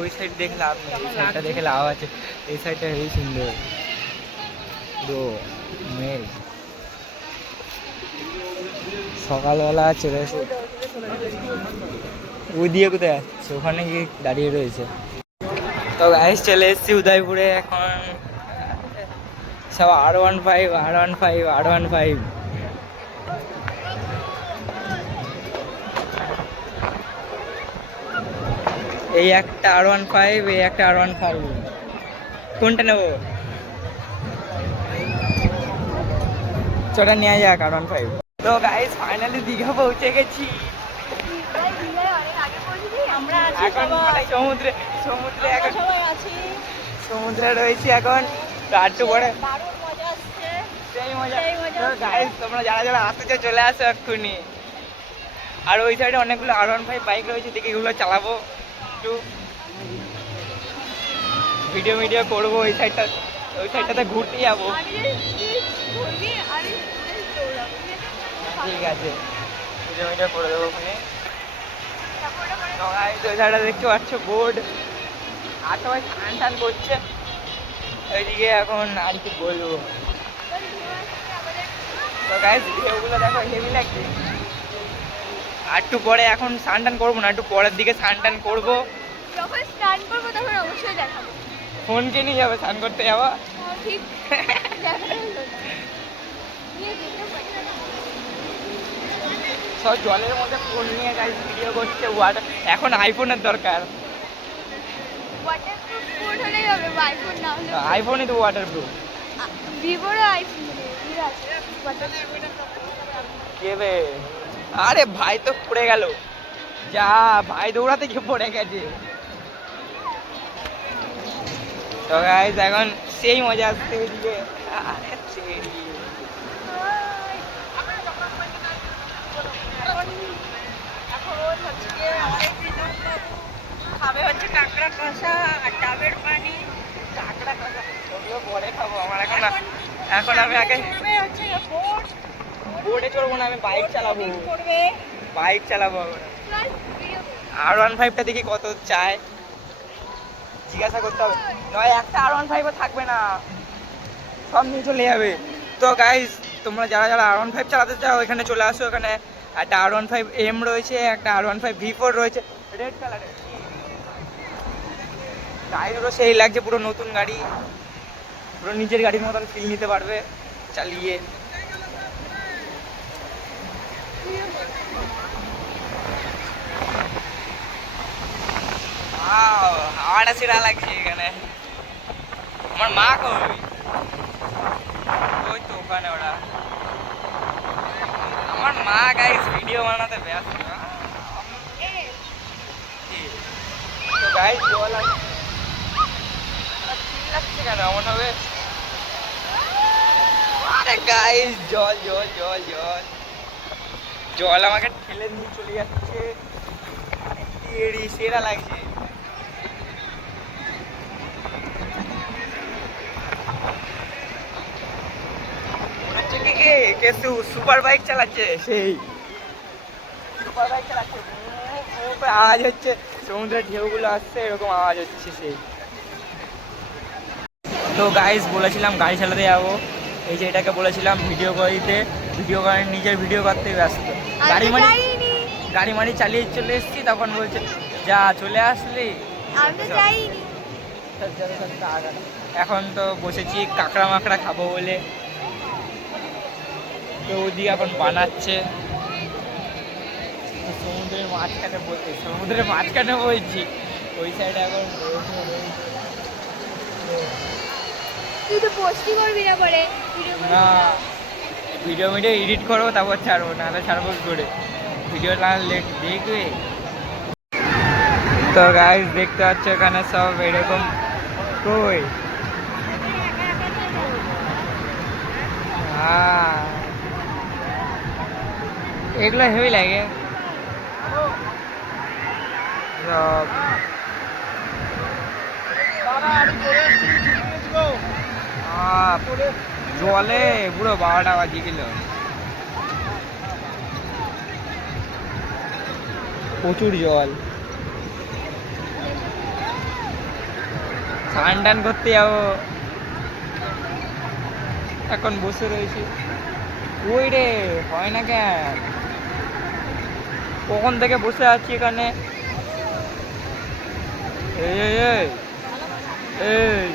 ওই সাইড দেখে লাভ নেই, এই সাইডটা দেখে লাভ আছে। এই সাইডটা হেবি সুন্দর পুরো মেল। সকালবেলা চলে এসে ওই দিয়ে কোথায় যাচ্ছে, ওখানে গিয়ে দাঁড়িয়ে রয়েছে। তো গাইস চলে এসেছি উদয়পুরে। এখন সব R15 এই একটা R15, এই একটা R15, কোনটা নেবো? চটা নিয়ে যাক R15। তো গাইস ফাইনালি দীঘা পৌঁছে গেছি। এখন মানে সমুদ্রে এখন সমুদ্রে রয়েছি এখন। একটু পরে সেই মজা। তো গাইস তোমরা যারা যারা আসতে চাও চলে আসো এক্ষুনি। আর ওই সাইডে অনেকগুলো R15 বাইক রয়েছে, দেখে এগুলো চালাবো, একটু ভিডিও করবো। ওই সাইডটাতে ঘুরতে যাবো। ঠিক আছে, ভিডিও করে দেবো ওখানে। ওই সাইডটা দেখতে পাচ্ছ বোর্ড, আর সবাই স্নান টান করছে ওইদিকে। এখন আর কি বলবো, তো গাইস ভিডিওগুলো দেখো হেভি লাগছে। আর একটু পরে, এখন স্নান টান করবো না, একটু পরের দিকে স্নান টান করবো। যখন স্নান করবো তখন অবশ্যই দেখাবো। ফোনকে নিয়ে যাবে স্নান করতে যাবো। ঠিক সব জলের মধ্যে ফোন নিয়ে গাইস ভিডিও করছে। ওয়াটার এখন আইফোনের দরকার, ওয়াটারপ্রুফ ফোন হলেই হবে, আইফোন না হলে। আইফোনই তো ওয়াটারপ্রুফ। ভিভোরও আইফোন আছে কে বে? আরে ভাই তো পড়ে গেল, যা ভাই দৌড়াতে গিয়ে পড়ে গেছে। তো গাইস এখন সেই মজা আসছে ওইদিকে। আরে ছেড়ি খাবে হচ্ছে কাঁকড়া কষা আর ডাবের পানি। কাঁকড়া কষা ওগুলো পরে খাবো। আমার এখন আমি আগে বোর্ডে চড়বো না, আমি বাইক চালাবো। R15টা দেখি কত চায়, জিজ্ঞাসা করতে হবে। নয় একটা R15 থাকবে না, সব নিয়ে চলে যাবে। তো গাইস তোমরা যারা যারা R15 চালাতে চাও এখানে চলে আসো। এখানে একটা R15M রয়েছে, একটা R15 V4 রয়েছে রেড কালারের। গাড়িগুলো সেই লাগছে, পুরো নতুন গাড়ি, পুরো নিজের গাড়ির মতন ফিল নিতে পারবে চালিয়ে। হাওয়াটা সেরা লাগছে এখানে। আমার মা কই? ওই তো ওখানে ওরা। আমার মা গাইস ভিডিও বানাতে ব্যস্ত। তো গাইস জল লাগছে কেন এমন হবে? আরে গাইস জল জল জল জল জল আমাকে ঠেলে নিয়ে চলে যাচ্ছে, সেরা লাগছে। কে সুপার বাইক চালাচ্ছে, সেই সুপার বাইক চালাচ্ছে। আওয়াজ হচ্ছে, সমুদ্রের ঢেউগুলো আসছে, এরকম আওয়াজ হচ্ছে সেই। তো গাইস বলেছিলাম গাড়ি চালাতে যাবো, এই যে এটাকে বলেছিলাম ভিডিও করে দিতে, ভিডিও করে নিজের ভিডিও করতে ব্যস্ত। গাড়ি মারি চালিয়ে চলে এসেছি, তখন বলছে যা চলে আসলি। এখন তো বসেছি কাঁকড়া মাকড়া খাবো বলে। তো ওদিকে এখন বানাচ্ছে সমুদ্রের মাঝখানে বলছি, ওই সাইডে এখন না ভিডিও এডিট করবো, তারপর ছাড়বো, নাহলে ছাড়বো করে ভিডিও দেখবে। তো গাইস দেখতে পাচ্ছ এখানে সব এরকম কই। এগুলো হেভি লাগে সব। জলে পুরো 12টা বাজিয়ে গেল, প্রচুর জল। টান টান করতে যাবো, এখন বসে রয়েছি। ওই রে হয় না কেন, কখন থেকে বসে আছি এখানে। এই এই এই এই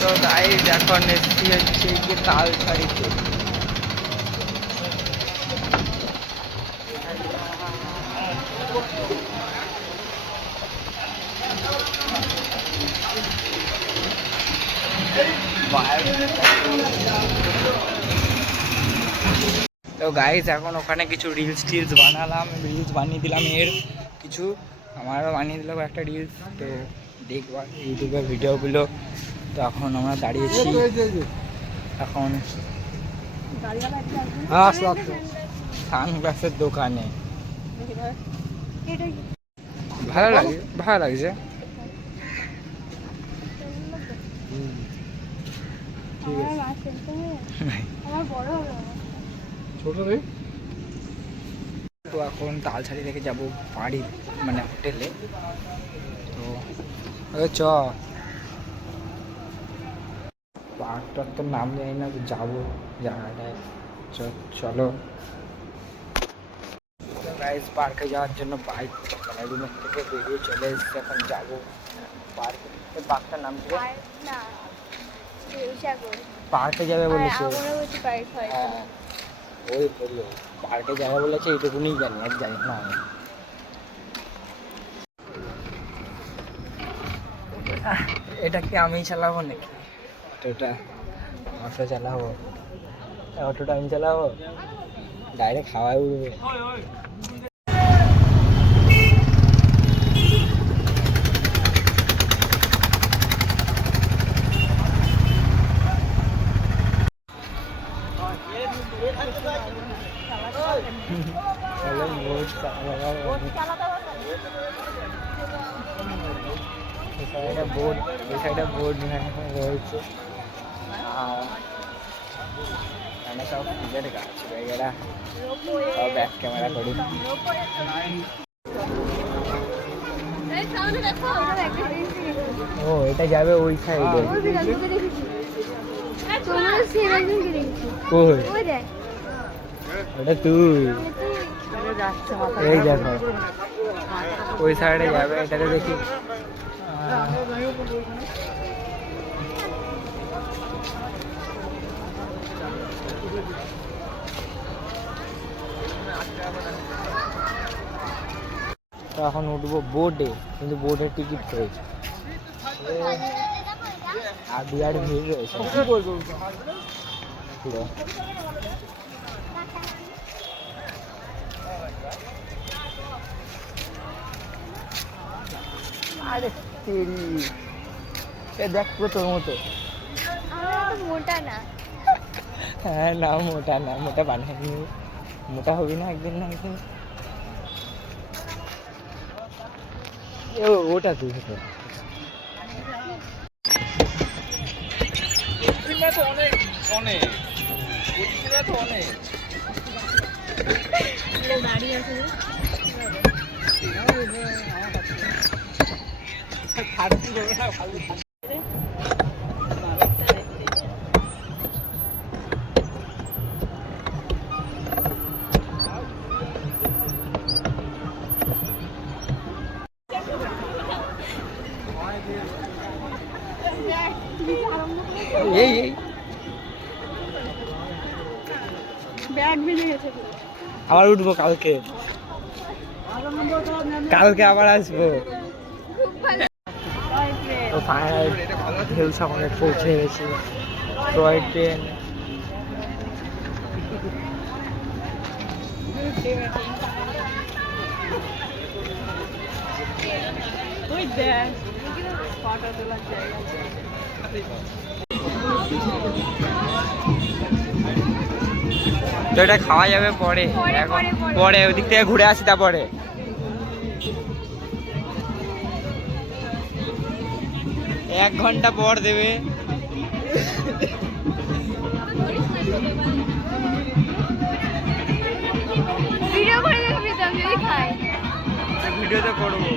তো গাইস এখন এসছি হচ্ছে কি তালসারিতে। তো গাইস এখন ওখানে কিছু রিলস বানালাম, রিলস বানিয়ে দিলাম, এর কিছু আমারও বানিয়ে দিলাম একটা রিলস। তো দেখবা ইউটিউবে ভিডিওগুলো। তো এখন আমরা দাঁড়িয়েছি এখন সানগ্লাসের দোকানে। ভালো লাগছে। তো এখন তালসারি থেকে যাবো বাড়ি, মানে হোটেলে। তো চ পার্কটার তো নাম জানি না, তো যাবো জায়গাটায়। চলো গাইস, পার্কে যাওয়ার জন্য বাইক মানে রুমের থেকে বেরিয়ে চলে এসেছি, এখন যাবো পার্কে। পার্কটার নাম কি? পার্কে যাবে বলেছে। হ্যাঁ ওই বললো পার্কে যাবে বলেছে, এইটুকুনি জানি, আর জানি না আমি। এটা কি আমি চালাবো নাকি অটোটা? অটো চালাবো, অটোটা আমি চালাবো, ডাইরেক্ট হাওয়ায় উঠবে। বোর্ড এই সাইডে বোর্ড রয়েছে, আর সব ফুলের গাছ वगैरह সব ব্যাক ক্যামেরা করি। ও এটা যাবে ওই সাইডে। কই ওটা তুই? এই দেখো ওই সাইডে যাবে, এটাতে দেখি। তো এখন উঠবো বোর্ডে, কিন্তু বোর্ডের টিকিট রয়েছে আর বিরাট ভিড় রয়েছে। আরে তেরি এ দেখ পুরো তোর মতো। মোটা না। হ্যাঁ না মোটা না, মোটা বানাইনি, মোটা হবি না একদিন না একদিন। ওটা তুই তো অনেক অনেক তো অনেক দাঁড়িয়ে আছে এই ব্যাগ ভেঙে গেছে। আবার উঠবো কালকে, কালকে আবার আসবো। তো ফাইনাল হিলস আমাদের পৌঁছে গেছি, টয় ট্রেন। ওই দেখ ফটো তোলার জায়গা। তো এটা খাওয়া যাবে পরে, এখন পরে ওদিক থেকে ঘুরে আসি তারপরে। 1 ঘন্টা পর দেবে। ভিডিও করে দেখবি তো, আমি খাই। ভিডিও তো করবো।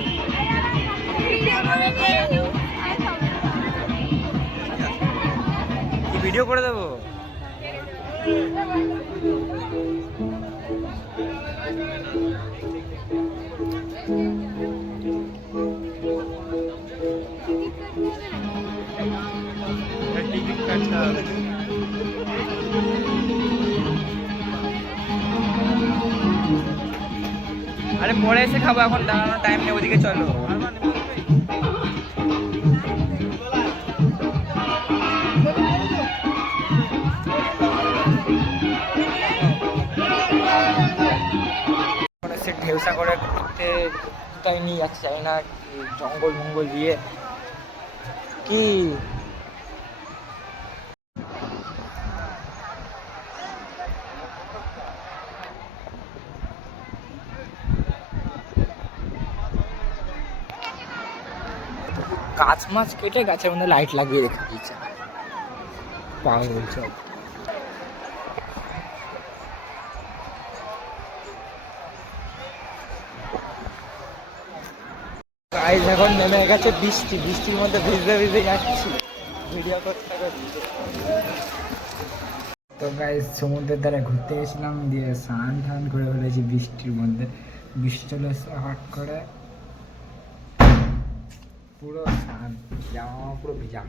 ভিডিও করে দেবো। টিকিট কাটতে হবে। আরে পরে এসে খাবো, এখন দাঁড়ানোর টাইম নেই, ওদিকে চলো। সে ঢেউসা করে ঘুরতে তাই নিয়ে যাচ্ছে, চাই না জঙ্গল মঙ্গল দিয়ে কি। গাছ মাছ কেটে গাছের মধ্যে লাইট লাগিয়ে রেখে দিয়েছে, পাগল সব। গাইস এখন নেমে গেছে বৃষ্টি, বৃষ্টির মধ্যে ভিজতে ভিজতে যাচ্ছি ভিডিও করতে করতে। তো গাইস সমুদ্রের ধারে ঘুরতে গেছিলাম, দিয়ে স্নান টান করে ফেলেছি বৃষ্টির মধ্যে। বৃষ্টি চলে এসে হট করে পুরো স্নান, জামা পুরো ভিজা।